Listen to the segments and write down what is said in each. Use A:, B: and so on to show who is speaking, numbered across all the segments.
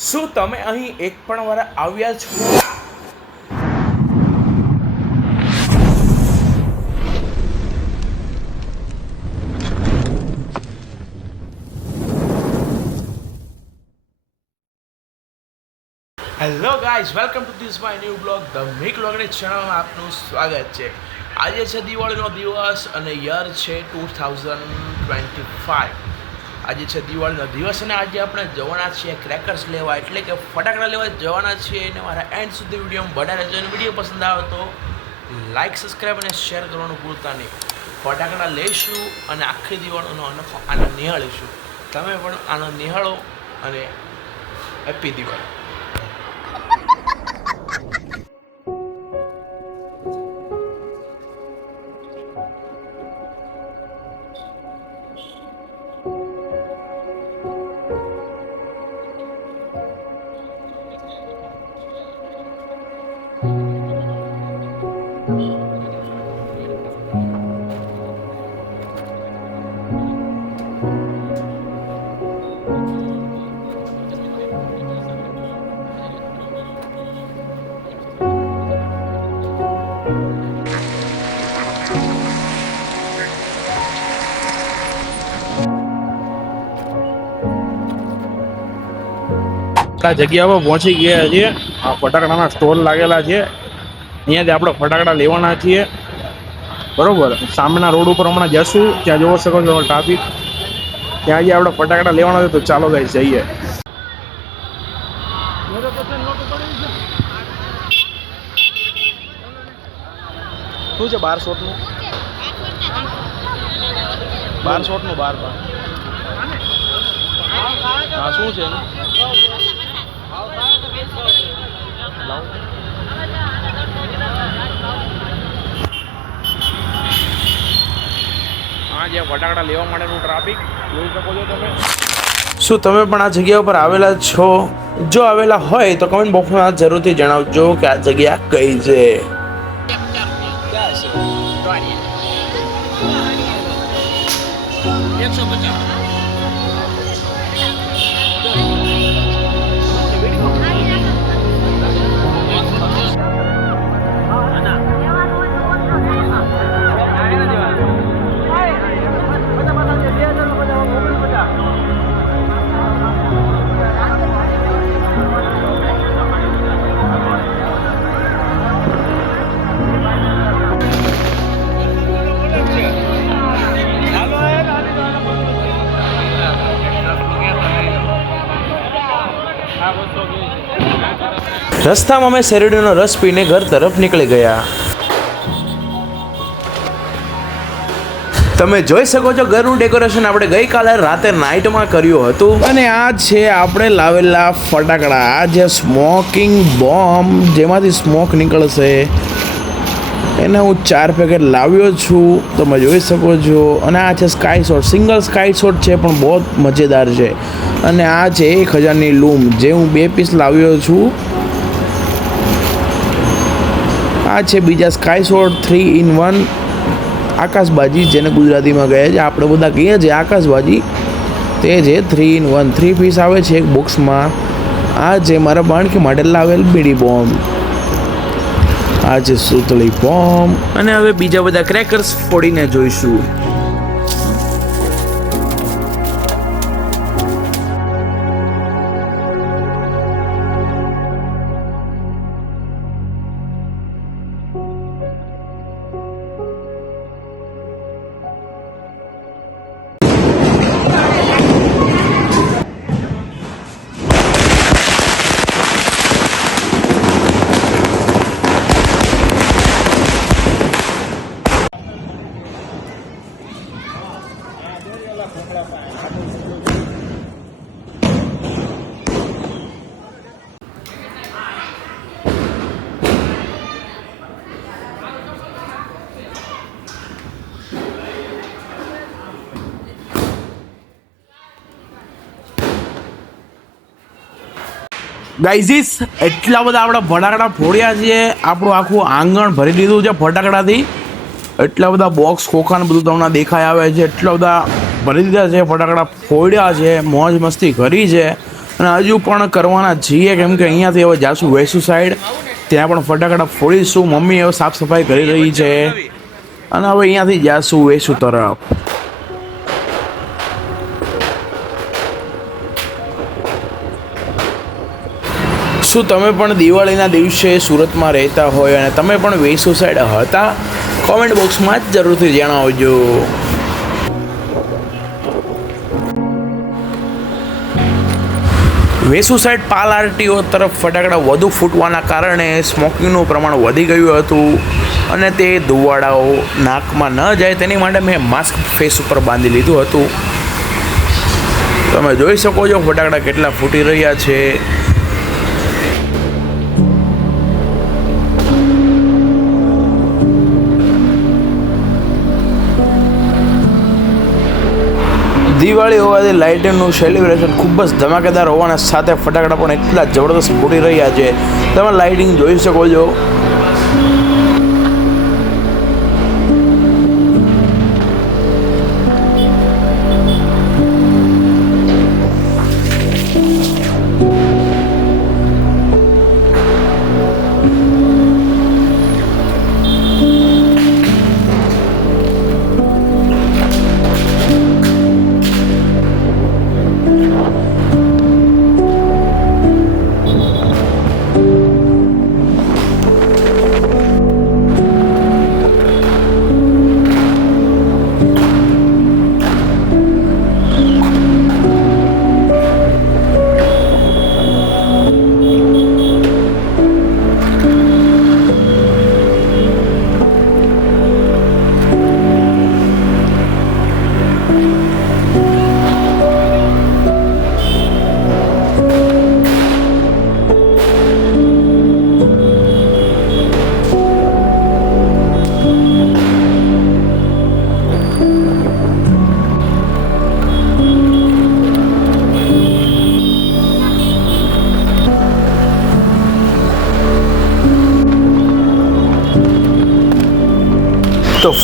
A: શું તમે અહીં એક પણ વાર આવ્યા છો? Hello guys welcome to this my new blog the મિક લોગની ચેનલમાં આપનું સ્વાગત છે. આજે છે દિવાળીનો દિવસ અને યર છે ટુ થાઉઝન્ડ ટ્વેન્ટી ફાઇવ આજે છે દિવાળીનો દિવસ અને આજે આપણે જવાના છીએ ક્રેકર્સ લેવા, એટલે કે ફટાકડા લેવા જવાના છીએ અને મારા એન્ડ સુધી વીડિયો બનાવી રહેજો અને વીડિયો પસંદ આવે તો લાઇક સબસ્ક્રાઈબ અને શેર કરવાનું ભૂલતા નહીં. ફટાકડા લઈશું અને આખી દિવાળીનો અનોખો આનંદ નિહાળીશું. તમે પણ આનંદ નિહાળો અને હેપી દિવાળી.
B: આ જગ્યા પર પહોંચી ગયા છીએ. આ ફટાકડાના સ્ટોલ લાગેલા છે. અહીંયાથી આપણે ફટાકડા લેવાના છીએ. બરોબર? સામેના રોડ ઉપર હમણાં જશું. ત્યાં જોવો શકો છો ટ્રાફિક ત્યાં જે આપણે ફટાકડા લેવાના છે તો ચાલો ગાઈ જઈએ. શું છે, બાર શોટનું? બાર શોટનું, બાર બાર. હા, શું છે હા, જે ફટાકડા લેવા માટેનું ટ્રાફિક તમે.
A: શું તમે પણ આ જગ્યા ઉપર આવેલા છો? જો આવેલા હોય તો કમેન્ટ બોક્સમાં જરૂરથી જણાવજો કે આ જગ્યા કઈ છે. 这么点 રસ્તામાં અમે શેરડીનો રસ પીને ઘર તરફ નીકળી ગયા. તમે જોઈ શકો છો ઘરનું ડેકોરેશન આપણે ગઈકાલે રાતે નાઇટમાં કર્યું હતું. અને આ છે આપણે લાવેલા ફટાકડા. આ જે સ્મોકિંગ બોમ્બ. જેમાંથી સ્મોક નીકળશે. એને હું ચાર પેકેટ લાવ્યો છું તમે જોઈ શકો છો. અને આ છે sky shot single sky shot છે, પણ બહુ મજેદાર છે. અને આ છે એક હજારની લૂમ, જે હું બે પીસ લાવ્યો છું. આ છે બીજા sky shot three in one આકાશબાજી, જેને ગુજરાતીમાં કહે છે. આપણે બધા કહીએ છીએ આકાશબાજી. તે છે three in one three piece આવે છે એક બોક્સમાં આ જે મારા બાળકી માટે લાવેલ બીડી બોમ્બ. આ છે સુતળી બોમ્બ અને હવે બીજા બધા ક્રેકર્સ ફોડીને જોઈશું. ગાઈઝીસ એટલા બધા આપણે ફટાકડા ફોડ્યા છીએ. આપણું આખું આંગણ ભરી દીધું છે ફટાકડાથી. એટલા બધા બોક્સ ખોખાને બધું તમને દેખાઈ આવે છે. એટલા બધા ભરી દીધા છે, ફટાકડા ફોડ્યા છે. મોજ મસ્તી કરી છે. અને હજુ પણ કરવાના છીએ, કેમ કે અહીંયાથી હવે જાશું વેસુ સાઈડ ત્યાં પણ ફટાકડા ફોડીશું. મમ્મી હવે સાફ સફાઈ કરી રહી છે. અને હવે અહીંયાથી જાશું વેસુ તરફ. શું તમે પણ દિવાળીના દિવસે સુરતમાં રહેતા હોય અને તમે પણ વેસુ સાઈડ હતા? કોમેન્ટ બોક્સમાં જ જરૂરથી જણાવજો. વેસુ સાઈડ પાલ આરટીઓ તરફ ફટાકડા વધુ ફૂટવાના કારણે સ્મોકિંગનું પ્રમાણ વધી ગયું હતું અને તે ધુવાડાઓ નાકમાં ન જાય તેની માટે મેં માસ્ક ફેસ ઉપર બાંધી લીધું હતું. તમે જોઈ શકો છો ફટાકડા કેટલા ફૂટી રહ્યા છે. દિવાળી હોવાથી લાઇટિંગનું સેલિબ્રેશન ખૂબ જ ધમાકેદાર હોવાના સાથે ફટાકડા પણ એટલા જબરદસ્ત ફૂટી રહ્યા છે. તમે લાઇટિંગ જોઈ શકો છો.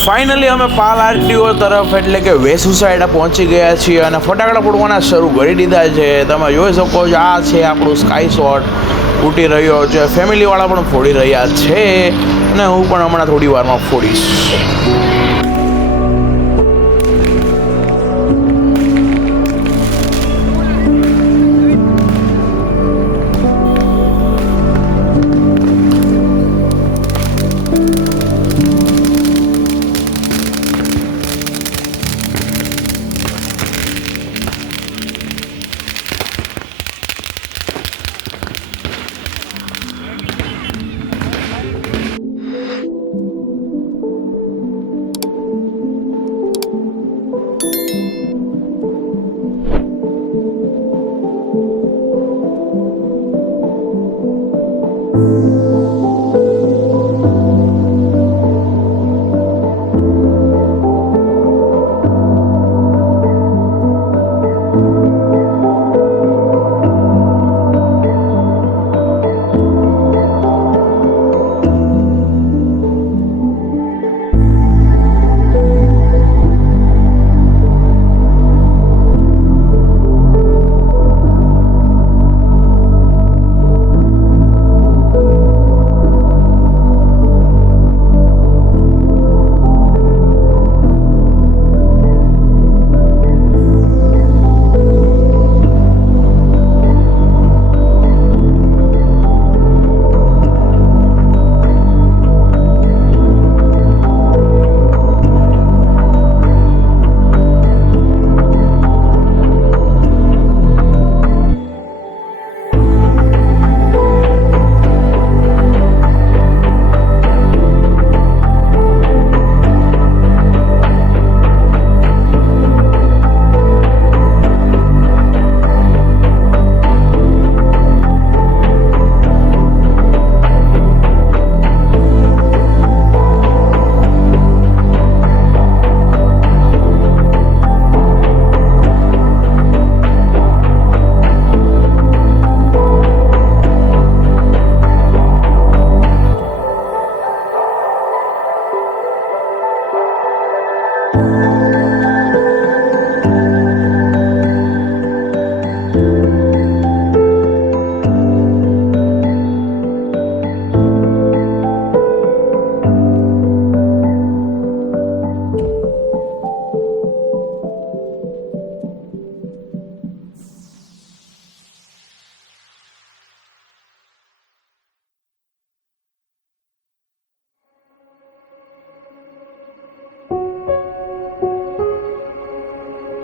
A: ફાઇનલી અમે પાલ આરટીઓ તરફ એટલે કે વેસુ સાઈડ પહોંચી ગયા છીએ અને ફટાકડા ફોડવાના શરૂ કરી દીધા છે. તમે જોઈ શકો છો, આ છે આપણું સ્કાય શોટ ફૂટી રહ્યો છે. ફેમિલીવાળા પણ ફોડી રહ્યા છે. અને હું પણ હમણાં થોડી વારમાં ફોડીશ.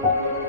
A: Thank you.